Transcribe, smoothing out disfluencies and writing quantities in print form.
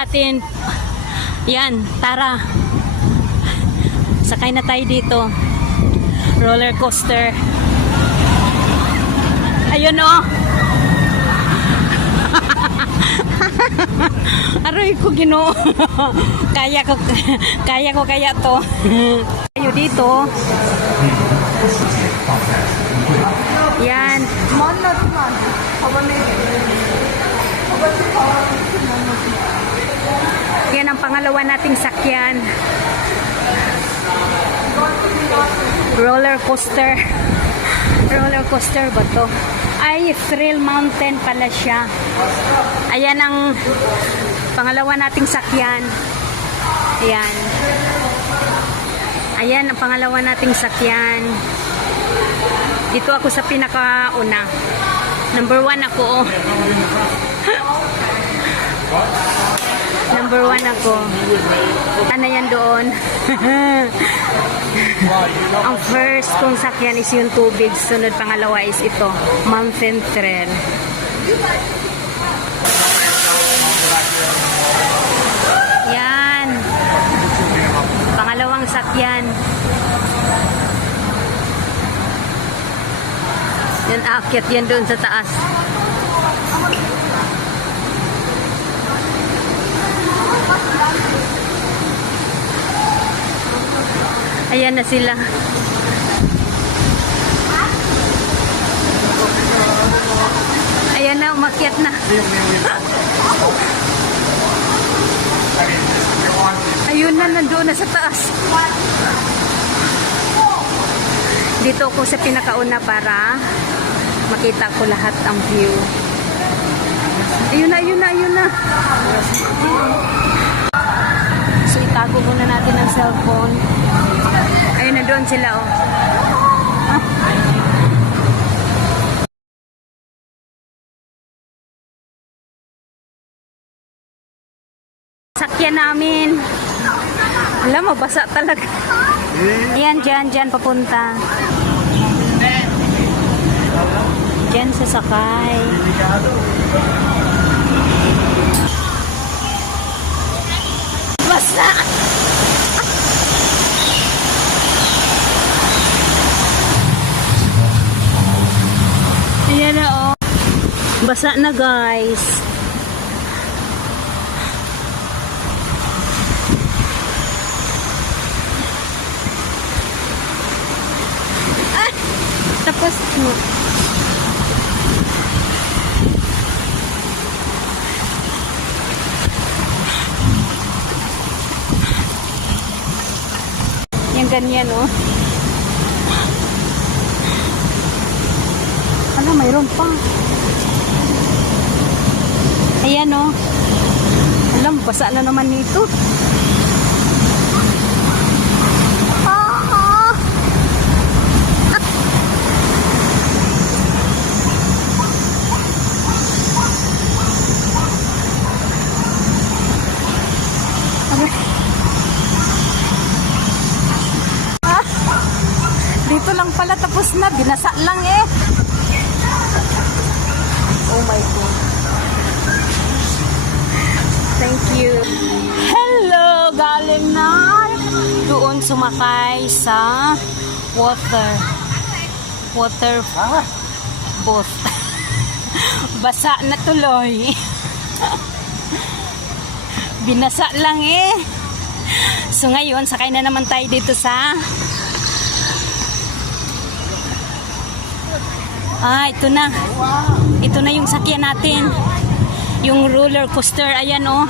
Natin. Yan, tara. Sakay na tayo dito. Roller coaster. Ayun oh. Aroy ko Ginoo. kaya ko kaya to. Ayo dito. Yan. Yan ang pangalawa nating sakyan. Roller coaster. Roller coaster ba to? Ay, Thrill Mountain pala siya. Ayan ang pangalawa nating sakyan. Ayan. Ayan ang pangalawa nating sakyan. Dito ako sa pinakauna. Number 1 ako. Oh. Number 1 ako. Ano yan doon? Ang first kong sakyan is yung tubig. Sunod pangalawa is ito. Mountain Trail. Yan. Pangalawang sakyan. Yan, aakyat yan doon sa taas. Ayan na sila. Ayan na, umakyat na. Ayun na, nandoon na sa taas. Dito ako sa pinakauna para makita ko lahat ang view. Ayun na, ayun na, ayun na. So, itago muna natin ang cellphone. Ayun na, doon sila, oh. Sakyan namin. Alam mo, basa talaga. Ayan, dyan, papunta. Dyan sasakay. Basa! Ayan na, oh. Basa na, guys. Ah! Tapos mo. Yung ganyan, oh. Ano, mayroon pa. Ayan, oh. Alam, basa na naman nito. Dito lang pala tapos na, binasa lang eh. Oh my God. Thank you. Hello, galing na doon sumakay sa water boat. Basa na tuloy. Binasa lang eh. So ngayon, sakay na naman tayo dito sa ito na. Ito na yung sakyan natin. Yung roller coaster. Ayan, oh.